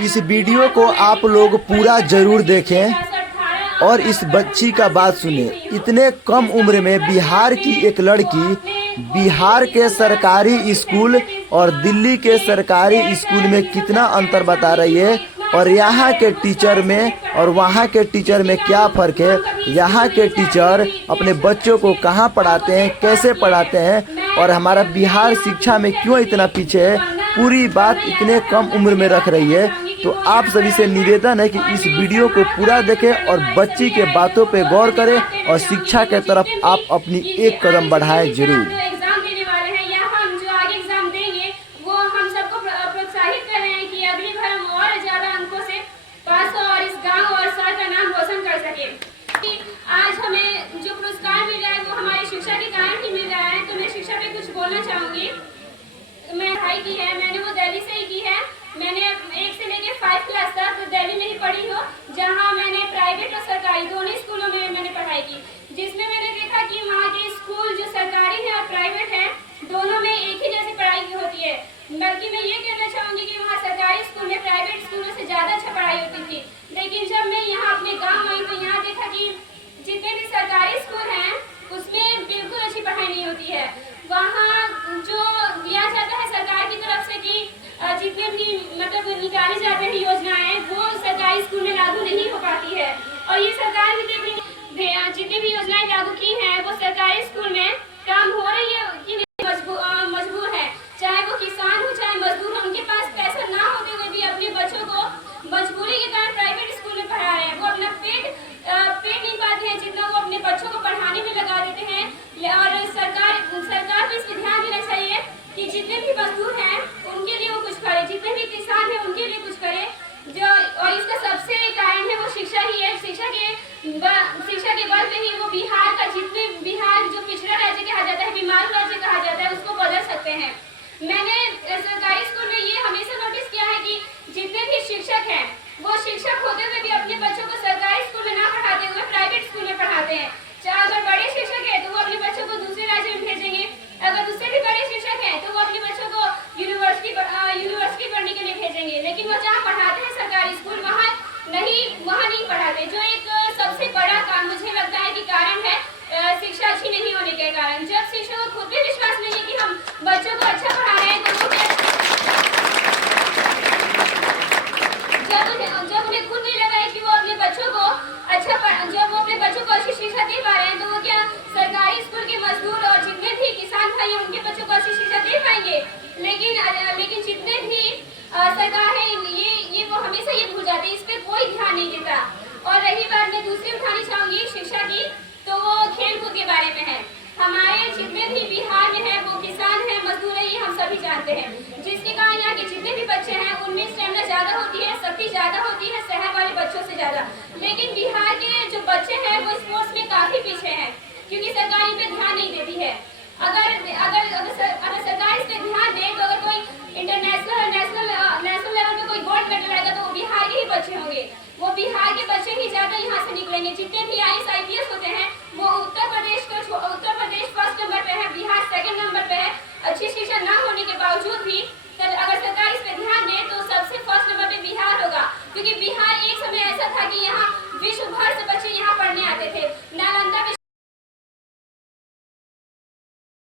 इस वीडियो को आप लोग पूरा जरूर देखें और इस बच्ची का बात सुने। इतने कम उम्र में बिहार की एक लड़की बिहार के सरकारी स्कूल और दिल्ली के सरकारी स्कूल में कितना अंतर बता रही है, और यहाँ के टीचर में और वहाँ के टीचर में क्या फ़र्क है। यहाँ के टीचर अपने बच्चों को कहाँ पढ़ाते हैं, कैसे पढ़ाते हैं, और हमारा बिहार शिक्षा में क्यों इतना पीछे है, पूरी बात इतने कम उम्र में रख रही है। तो आप सभी से निवेदन है कि इस वीडियो को पूरा देखें और बच्ची के बातों पे गौर करें और शिक्षा के तरफ आप अपनी एक कदम बढ़ाएं जरूर। एग्जाम देने वाले हैं या हम जो आगे एग्जाम देंगे वो हम सबको प्रोत्साहित कर रहे हैं कि अगली बार हम और ज्यादा अंकों से पास हो और इस गांव और शहर का नाम रोशन कर सके। आज हमें जो पुरस्कार मिल रहा है वो हमारी शिक्षा के कारण ही मिल रहा है। तो मैं शिक्षा पे कुछ बोलना चाहूंगी। मैं पढ़ाई की है, मैंने वो दिल्ली से ही की है। मैंने 1 से लेकर 5 क्लास तक दिल्ली में ही पढ़ी हूँ, जहाँ मैंने प्राइवेट और सरकारी दोनों स्कूलों में मैंने पढ़ाई की, जिसमें मैंने देखा कि वहाँ के स्कूल जो सरकारी है और प्राइवेट है दोनों में एक ही जैसी पढ़ाई की होती है। बल्कि मैं ये कहना चाहूँगी कि वहाँ सरकारी स्कूल में प्राइवेट स्कूलों से ज़्यादा अच्छा पढ़ाई होती थी। लेकिन जब मैं यहाँ अपने गाँव आई तो यहाँ देखा कि जितने भी सरकारी स्कूल हैं उसमें बिल्कुल अच्छी पढ़ाई नहीं होती है। वहाँ जो दिया जाता है सरकार की तरफ से कि जितने भी मतलब निकाले जाते हैं योजनाएं वो सरकारी स्कूल में लागू नहीं हो पाती है। और ये सरकार की जितनी भी योजनाएं लागू की हैं वो सरकारी स्कूल में काम हो रही है कि नहीं मजबूर है, चाहे वो किसान हो चाहे मजदूर हो, उनके पास पैसा ना होते हुए भी अपने बच्चों को मजबूरी के कारण प्राइवेट स्कूल में पढ़ा रहे हैं। वो अपना पेट नहीं पाते हैं जितना वो अपने बच्चों को पढ़ाने में लगा देते हैं। और सरकार को इस पर ध्यान देना चाहिए कि जितने भी मजदूर हैं उनके लिए वो कुछ करे, जितने भी किसान हैं उनके लिए कुछ करे। और इसका सबसे कारण है वो शिक्षा ही है। शिक्षा के बल पे ही वो बिहार जो पिछड़ा राज्य कहा जाता है, बीमार राज्य कहा जाता है, उसको बदल सकते हैं। मैंने सरकारी स्कूल में ये हमेशा नोटिस किया है कि जितने भी शिक्षक हैं वो शिक्षक होते हुए भी अपने बच्चों को सरकारी स्कूल में ना पढ़ाते हुए प्राइवेट स्कूल में पढ़ाते हैं। चाहे अगर बड़े शिक्षक है तो वो अपने बच्चों को दूसरे राज्य में भेजेंगे, अगर उससे भी बड़े शिक्षक हैं तो वो अपने बच्चों को यूनिवर्सिटी पढ़ने के लिए भेजेंगे। लेकिन वो जहाँ पढ़ाते हैं सरकारी स्कूल वहाँ नहीं पढ़ाते, जो एक सबसे बड़ा काम मुझे लगता है कि कारण है शिक्षा अच्छी नहीं होने के कारण। जब शिक्षकों को खुद भी विश्वास नहीं है कि हम बच्चों को अच्छा पढ़ा रहे हैं तो जब उन्हें खुद नहीं लगा है कि वो अपने बच्चों को जब वो अपने बच्चों को अच्छी शिक्षा दे पा रहे हैं तो वो क्या सरकारी स्कूल के मजदूर और जितने भी किसान भाई हैं उनके बच्चों को अच्छी शिक्षा दे पाएंगे। लेकिन जितने भी सरकार है ये वो हमेशा ये भूल जाते हैं, इस पे कोई ध्यान नहीं देता। और रही बात मैं दूसरी उठानी चाहूंगी शिक्षा की, तो वो खेल कूद के बारे में है। हमारे जितने भी बिहार में है वो किसान है, मजदूर है, ये हम सभी जानते हैं, जिसके कारण यहाँ के जितने भी बच्चे हैं उनमें स्टेमिना ज्यादा होती है, शक्ति ज्यादा होती है शहर वाले बच्चों से ज्यादा। लेकिन बिहार के जो बच्चे हैं वो स्पोर्ट्स में काफी पीछे हैं क्योंकि सरकार इन पे ध्यान नहीं देती है। अगर सरकार